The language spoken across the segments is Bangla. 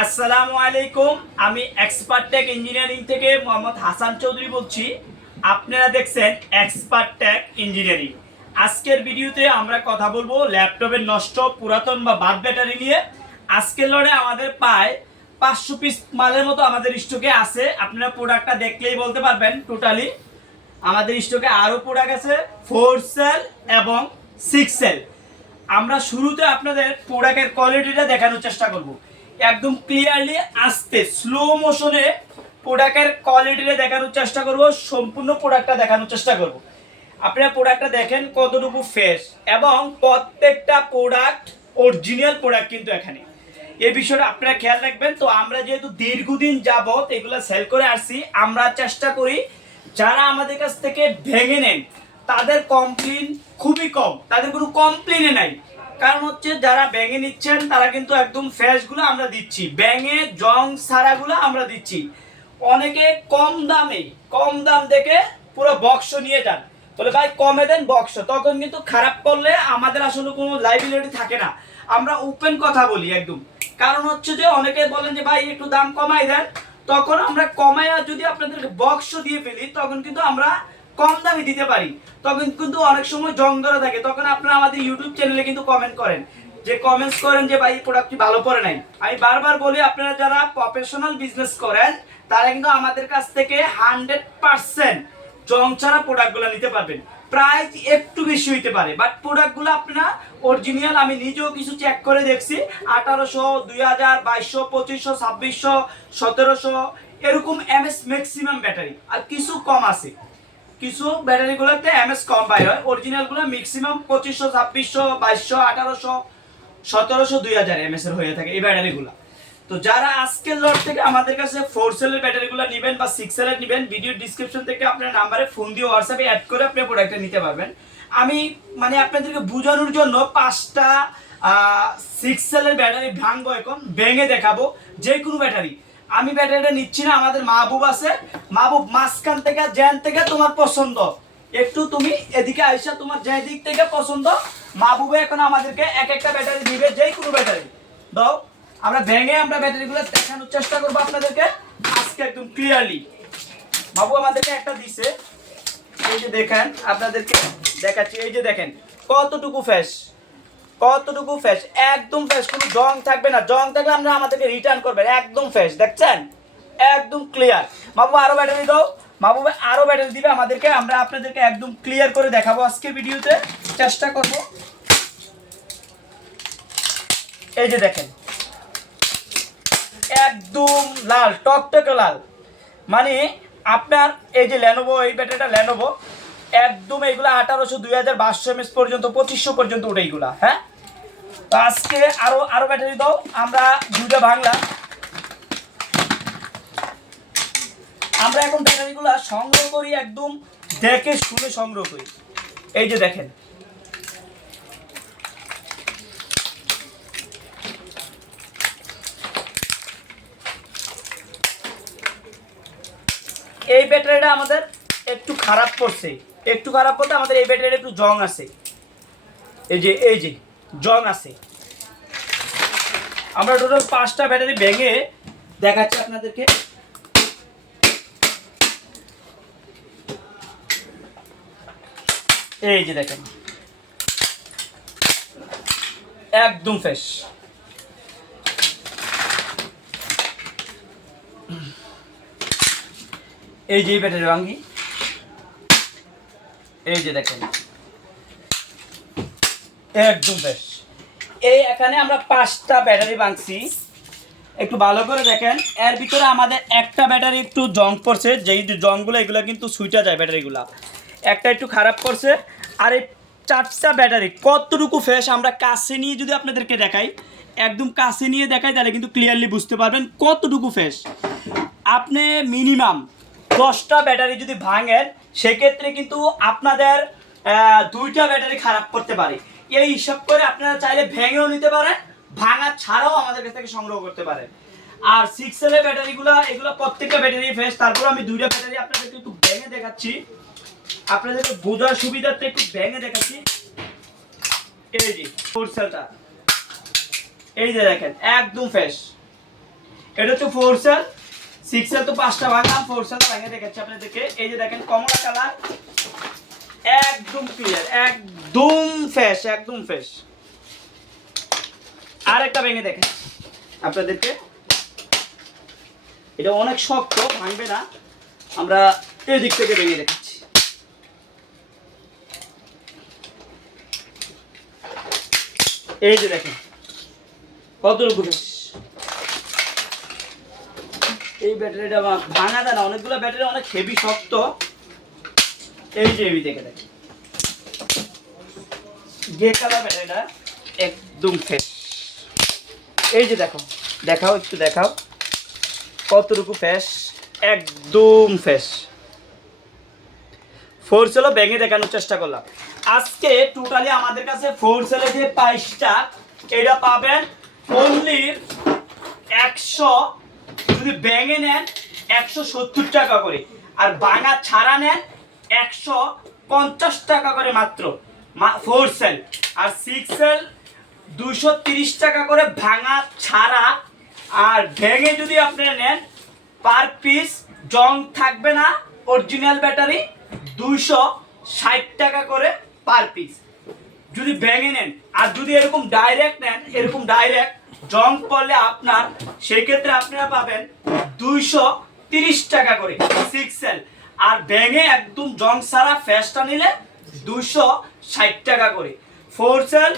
আসসালামু আলাইকুম। আমি এক্সপার্ট টেক ইঞ্জিনিয়ারিং থেকে মোহাম্মদ হাসান চৌধুরী বলছি। আপনারা দেখছেন এক্সপার্ট টেক ইঞ্জিনিয়ারিং। আজকের ভিডিওতে আমরা কথা বলবো ল্যাপটপের নষ্ট পুরাতন বা বাদ ব্যাটারি নিয়ে। আজকের লড়ে আমাদের প্রায় 500 পিস মালের মতো আমাদের স্টকে আছে। আপনারা প্রোডাক্টটা দেখলেই বলতে পারবেন। টোটালি আমাদের স্টকে আরও প্রোডাক্ট আছে 4 সেল এবং 6 সেল। আমরা শুরুতে আপনাদের প্রোডাক্টের কোয়ালিটিটা দেখানোর চেষ্টা করব। একদম ক্লিয়ারলি আস্তে স্লো মোশনে প্রোডাক্টের কোয়ালিটিটা দেখানোর চেষ্টা করব, সম্পূর্ণ প্রোডাক্টটা দেখানোর চেষ্টা করব। আপনারা প্রোডাক্টটা দেখেন কতটুকু ফ্রেশ, এবং প্রত্যেকটা প্রোডাক্ট অরিজিনাল প্রোডাক্ট কিন্তু এখানে। এই বিষয়টা আপনারা খেয়াল রাখবেন। তো আমরা যেহেতু দীর্ঘদিন যাবত এগুলো সেল করে আসছি, আমরা চেষ্টা করি যারা আমাদের কাছ থেকে ভেঙে নেন তাদের কমপ্লেন খুবই কম, তাদের কোনো কমপ্লেনে নাই। কারণ হচ্ছে যারা ব্যাঙে নিচ্ছেন তারা কিন্তু একদম ফ্রেশগুলো আমরা দিচ্ছি, ব্যাঙে জং ছাড়াগুলো আমরা দিচ্ছি। অনেকে কম দাম দেখে পুরো বক্স নিয়ে যান, বলে ভাই কমে দেন বক্স, তখন কিন্তু খারাপ করলে আমাদের আসলে কোনো লাইবিলিটি থাকে না। আমরা ওপেন কথা বলি একদম। কারণ হচ্ছে যে অনেকে বলেন যে ভাই একটু দাম কমাই দেন, তখন আমরা কমাইয়া যদি আপনাদেরকে বক্স দিয়ে ফেলি তখন কিন্তু আমরা কম দামে দিতে পারি। তখন কিন্তু অনেক সময় জং ধরা থাকে, তখন আপনারা আমাদের ইউটিউব চ্যানেলে কিন্তু কমেন্ট করেন, যে কমেন্টস করেন যে ভাই প্রোডাক্টটি ভালো পড়ে নাই। আমি বারবার বলি আপনারা যারা প্রফেশনাল বিজনেস করেন তারা কিন্তু আমাদের কাছ থেকে 100% জং ছাড়া প্রোডাক্টগুলো নিতে পারবেন। প্রাইস একটু বেশি হইতে পারে, বাট প্রোডাক্টগুলো আপনারা অরিজিনাল। আমি নিজেও কিছু চেক করে দেখছি, 1800, 2000, 2200, 2500, 2600, 1700 এরকম এমএস ম্যাক্সিমাম ব্যাটারি। আর কিছু কম আছে, কিছু ব্যাটারিগুলোতে এমএস কম বাই হয়। অরিজিনালগুলো ম্যাক্সিমাম 2500, 2600, 2200, 1800, 1700, 2000 এমএস এর হয়ে থাকে এই ব্যাটারিগুলো। তো যারা আজকের লট থেকে আমাদের কাছে 4 সেলের ব্যাটারিগুলো নেবেন বা 6 সেলের নেবেন, ভিডিও ডিসক্রিপশন থেকে আপনার নাম্বারে ফোন দিয়ে হোয়াটসঅ্যাপে অ্যাড করে আপনি প্রোডাক্টটা নিতে পারবেন। আমি মানে আপনাদেরকে বোঝানোর জন্য 5টা 6 সেলের ব্যাটারি ভাঙবো, এখন ভেঙে দেখাবো যে কোনো ব্যাটারি। আমি ব্যাটারিটা নিচ্ছি না, আমাদের মাহবুব আছে। মাহবুব, মাঝখান থেকে জ্যান থেকে তোমার পছন্দ, একটু তুমি এদিকে আইসা, তোমার যে দিক থেকে পছন্দ। মাহবুবে এখন আমাদেরকে এক একটা ব্যাটারি দিবে, যে কোনো ব্যাটারি দাও। আমরা ভেঙে আমরা ব্যাটারিগুলো দেখানোর চেষ্টা করবো আপনাদেরকে আজকে একদম ক্লিয়ারলি। বাবু আমাদেরকে একটা দিছে, এই যে দেখেন, আপনাদেরকে দেখাচ্ছি। এই যে দেখেন কতটুকু ফ্রেশ, কতটুকু ফ্রেশ, একদম ফ্রেশ, কোনো জং থাকবে না। জং থাকলে আমরা আমাদেরকে রিটার্ন করবেন। একদম ফ্রেশ, দেখছেন একদম ক্লিয়ার। বাবু আরো ব্যাটারি দাও। বাবু আরো ব্যাটারি দিবে আমাদেরকে, আমরা আপনাদেরকে একদম ক্লিয়ার করে দেখাবো আজকে ভিডিওতে, চেষ্টা করব। এই যে দেখেন একদম লাল, টকটকে লাল। মানে আপনার এই যে লেনোভো, এই ব্যাটারিটা লেনোভো, একদম এইগুলো 1800, 2000, 1200 এমএস পর্যন্ত, 2500 পর্যন্ত উঠে এইগুলা। হ্যাঁ, তো আজকে আরো ব্যাটারি দাও। আমরা দুটো ভাঙলাম। আমরা এখন ব্যাটারিগুলা সংগ্রহ করি, একদম দেখে শুনে সংগ্রহ করি। এই যে দেখেন এই ব্যাটারিটা আমাদের একটু খারাপ করছে, একটু খারাপ করতে আমাদের এই ব্যাটারিটা একটু জং আছে। এই যে জং আছে। আমরা টোটাল 5টা ব্যাটারি ভেঙে দেখাচ্ছি আপনাদেরকে। এই যে দেখেন একদম ফ্রেশ। এই যে ব্যাটারি ভাঙি, এই যে দেখেন একদম ফ্রেশ। এই এখানে আমরা 5টা ব্যাটারি ভাঙছি, একটু ভালো করে দেখেন। এর ভিতরে আমাদের একটা ব্যাটারি একটু জং পড়ছে, যেই জংগুলো এগুলো কিন্তু সুইটা যায় ব্যাটারিগুলা, একটা একটু খারাপ করছে। আর এই 4টা ব্যাটারি কতটুকু ফ্রেশ আমরা কাছে নিয়ে যদি আপনাদেরকে দেখাই, একদম কাছে নিয়ে দেখাই, তাহলে কিন্তু ক্লিয়ারলি বুঝতে পারবেন কতটুকু ফ্রেশ। আপনি মিনিমাম 10টা ব্যাটারি যদি ভাঙেন, সেক্ষেত্রে কিন্তু আপনাদের 2টা ব্যাটারি খারাপ করতে পারে। এই হিসাব করে আপনারা চাইলে ভেঙেও নিতে পারেন, ভাঙা ছাড়াও আমাদের কাছ থেকে সংগ্রহ করতে পারেন। আর 6 সেলের ব্যাটারিগুলো, এগুলো প্রত্যেকটা ব্যাটারি ফ্রেশ। তারপর আমি 2টা ব্যাটারি আপনাদেরকে একটু ভেঙে দেখাচ্ছি, আপনাদেরকে বোঝার সুবিধার্থে একটু ভেঙে দেখাচ্ছি। এই যে 4 সেলটা, এই যে দেখেন একদম ফ্রেশ, এটা হচ্ছে 4 সেল, 6 সেল তো 5টা ভাঙা, 4 সেল ভাঙে দেখাচ্ছি আপনাদেরকে। এই যে দেখেন কমলা কালার, একদম ক্লিয়ার, একদম ফ্রেশ, একদম ফ্রেশ। আর একটা ভেঙে দেখেন আপনাদেরকে, এটা অনেক শক্ত, ভাঙবে না। আমরা এই দিক থেকে ভেঙে দেখাচ্ছি। এই যে দেখেন কতটুকু ফ্রেশ। এই ব্যাটারিটা ভাঙা যায় না, অনেকগুলো ব্যাটারি অনেক হেভি শক্ত। এই যে হেভি দেখে দেখেন গ্রে কালার ব্যাটারিটা একদম ফ্রেশ। এই যে দেখো, দেখাও একটু দেখাও কতটুকু ফ্রেশ, একদম ফ্রেশ। 4 সেলও ভেঙে দেখানোর চেষ্টা করলাম। আজকে টোটালি আমাদের কাছে 4 সেলের যে প্রাইসটা এটা পাবেন অনলি 100, যদি ভেঙে নেন 170 টাকা করে, আর ভাঙা ছাড়া নেন 150 টাকা করে মাত্র 4 সেল। আর 6 সেল 230 টাকা করে ভাঙা ছাড়া। আর ভেঙে যদি আপনারা নেন পার পিস জং থাকবে না, অরিজিনাল ব্যাটারি 260 টাকা করে পার পিস যদি ভেঙে নেন। আর যদি এরকম ডাইরেক্ট নেন, এরকম ডাইরেক্ট জং পড়লে আপনার, সেই ক্ষেত্রে আপনারা পাবেন 230 টাকা করে 6 সেল। আর ভেঙে একদম জং সারা ফ্যাশটা নিলে 260 টাকা করে। 4 সেল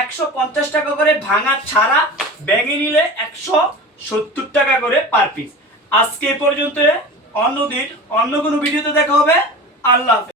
150 টাকা করে ভাঙা ছাড়া, ভেঙে নিলে 170 টাকা করে পার পিস। আজকে এই পর্যন্ত, অন্যদিন অন্য কোনো ভিডিওতে দেখা হবে। আল্লাহ হাফেজ।